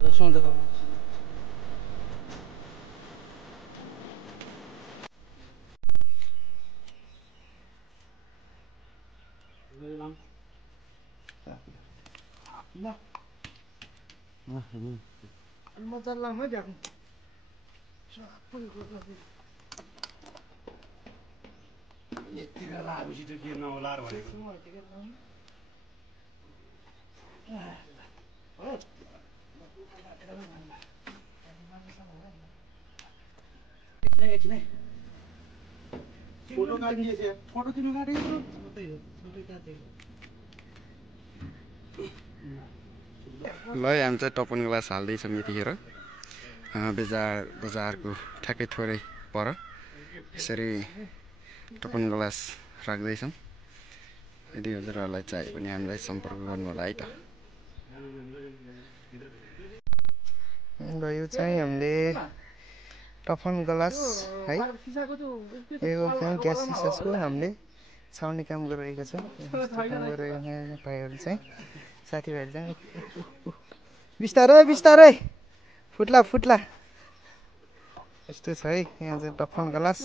ल हामी चाहिँ टपन ग्लास हाल्दैछौँ यतिखेर बजारको ठ्याक्कै थोरै पर यसरी टपन ग्लास राख्दैछौँ। यदि हजुरहरूलाई चाहियो भने हामीलाई सम्पर्क गर्नु होला है त। यो चाहिँ हामीले टफन ग्लास है यो ग्यास सिसाको हामीले छाउने काम गरिरहेको छ। भाइहरू चाहिँ साथीभाइहरू चाहिँ बिस्तारै बिस्तारै फुट्ला फुट्ला यस्तो छ है। यहाँ चाहिँ टफन ग्लास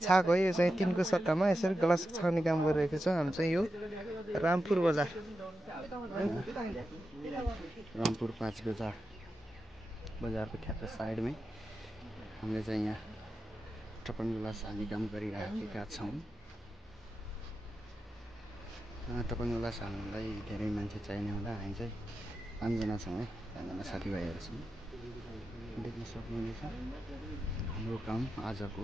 छाएको है। यो चाहिँ टिनको सट्टामा यसरी ग्लास छाउने काम गरिरहेको छ। हामी चाहिँ यो रामपुर बजार रामपुर 5 बजारको ठ्याक्क साइडमै हामीले चाहिँ यहाँ टपन ग्लास हाल्ने काम गरिराखेका छौँ। टपन ग्लास हाल्नुलाई धेरै मान्छे चाहिने हुँदा हामी चाहिँ 5 जना छौँ है। 5 जना साथीभाइहरू छौँ। देख्न सक्नुहुनेछ हाम्रो काम आजको।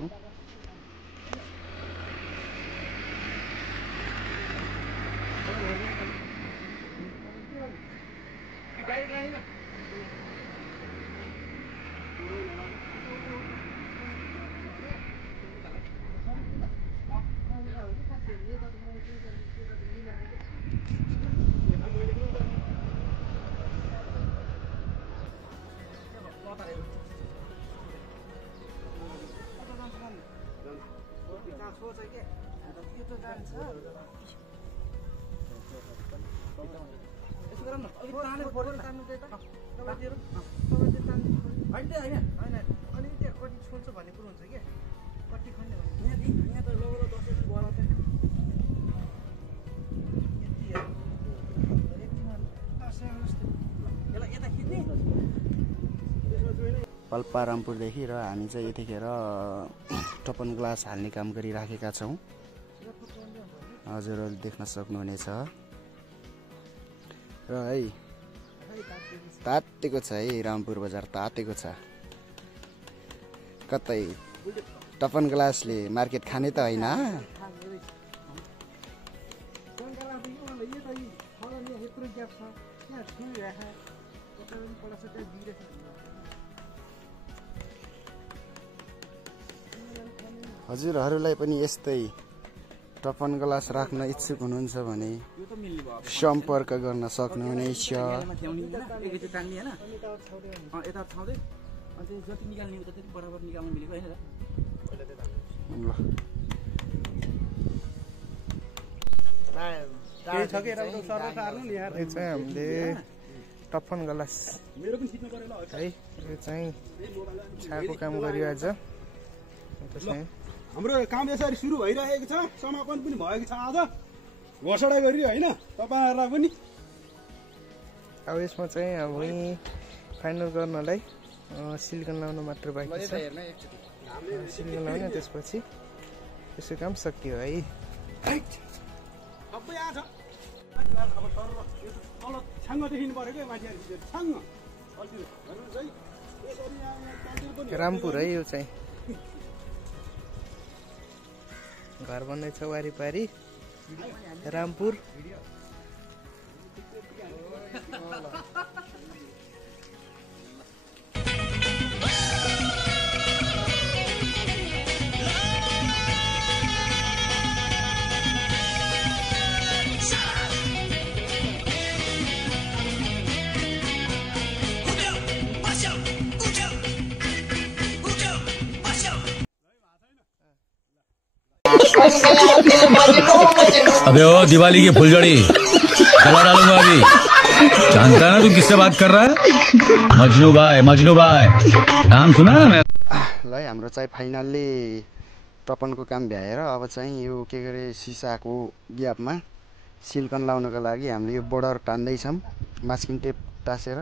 पाल्पा रामपुरदेखि र हामी चाहिँ यतिखेर टपन ग्लास हाल्ने काम गरिराखेका छौँ। हजुरहरूले देख्न सक्नुहुनेछ र है तातेको छ है। रामपुर बजार तातेको छ। कतै टपन ग्लासले मार्केट खाने त होइन। हजुरहरूलाई पनि यस्तै टपन ग्लास राख्न इच्छुक हुनुहुन्छ भने सम्पर्क गर्न सक्नुहुनेछ। हामीले टफन ग्लास है यो चाहिँ छाएको काम गरियो आज। हाम्रो काम यसरी सुरु भइरहेको छ। समापन पनि भएको छ। आज घोषणा गरियो होइन तपाईहरुलाई पनि। अब यसमा चाहिँ अब फाइनल गर्नलाई सिलिकन लाउन मात्र बाँकी छ। सिलिकन लाउने त्यसपछि यसको काम सकियो है। सबै आछ। अब तल छाङ्ग देखिनु परेको मान्छेहरु छाङ्ग। रामपुर है यो चाहिँ घर बन्दैछ वारिपारी रामपुर। अबे ओ दिवाली की फुलझड़ी चला डालूंगा अभी। जानता ना तू किससे बात कर रहा है? मजनू भाई नाम सुना है? ल हाम्रो चाहिँ फाइनल्ली टपनको काम भ्याएर अब चाहिँ यो के गरे सिसाको ग्यापमा सिल्कन लाउनको लागि हामीले यो बोर्डर टान्दैछौँ मास्किङ टेप टाँसेर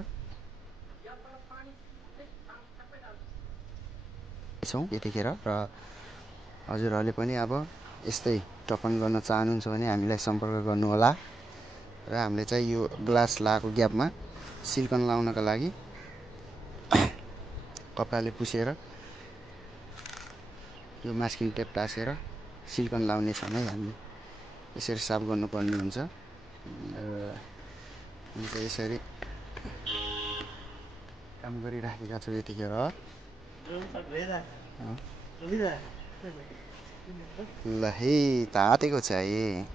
छौँ यतिखेर। र हजुरहरूले पनि अब यस्तै टपन गर्न चाहनुहुन्छ भने हामीलाई सम्पर्क गर्नुहोला। र हामीले चाहिँ यो ग्लास लगाएको ग्यापमा सिल्कन लाउनका लागि कपडाले पुसेर यो मास्किङ टेप टाँसेर सिल्कन लाउने छौँ है। हामीले यसरी साफ गर्नुपर्ने हुन्छ। यसरी काम गरिराखेका छौँ यतिखेर। ल है तातेको छ है।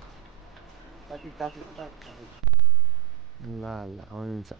ल ल हुन्छ।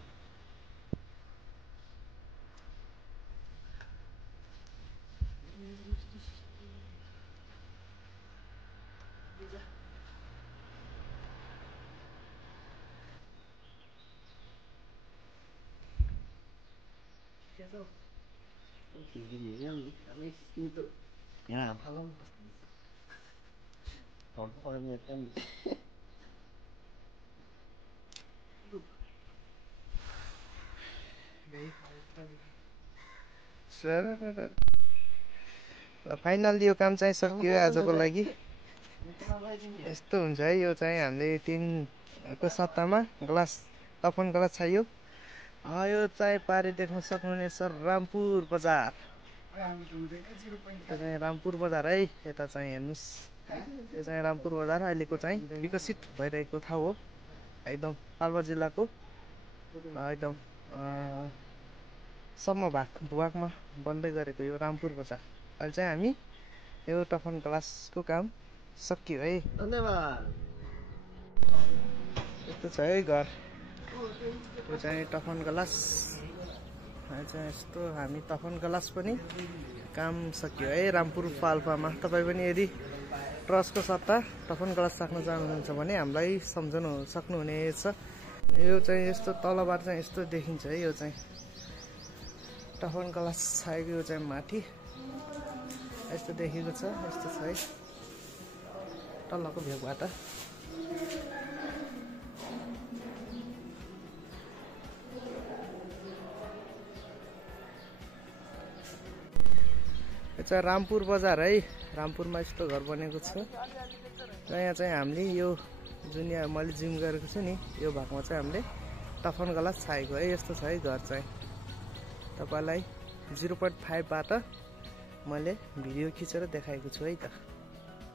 फाइनल यो काम चाहिँ सकियो आजको लागि। यस्तो हुन्छ है यो चाहिँ हामीले 3को सट्टामा ग्लास टफन ग्लास चाहियो। यो चाहिँ पारी देख्न सक्नुहुनेछ रामपुर बजार। रामपुर बजार है। यता चाहिँ हेर्नुहोस् यो चाहिँ रामपुर बजार अहिलेको चाहिँ विकसित भइरहेको ठाउँ हो। एकदम पाल्पा जिल्लाको एकदम सम्म भूभागमा बन्दै गरेको यो रामपुर बजार। अहिले चाहिँ हामी यो टफन ग्लासको काम सकियो है। धन्यवाद। यस्तो छ है घर। यो चाहिँ टफन ग्लास चाहिँ यस्तो हामी टफन ग्लास पनि काम सकियो है रामपुर पाल्पामा। तपाईँ पनि यदि ट्रसको सट्टा टफन ग्लास राख्न चाहनुहुन्छ भने हामीलाई सम्झनु सक्नुहुनेछ। यो चाहिँ यस्तो तलबाट चाहिँ यस्तो देखिन्छ है। यो चाहिँ टफन ग्लास छाएको यो चाहिँ माथि यस्तो देखेको छ। यस्तो छ है तलको भ्यूबाट। यो चाहिँ रामपुर बजार है। रामपुरमा यस्तो घर बनेको छ। र यहाँ चाहिँ हामीले यो जुन यहाँ मैले जिम गरेको छु नि यो भागमा चाहिँ हामीले टफन ग्लास छाएको है। यस्तो छ है घर चाहिँ। तपाईँलाई 0.5बाट मैले भिडियो खिचेर देखाएको छु है त।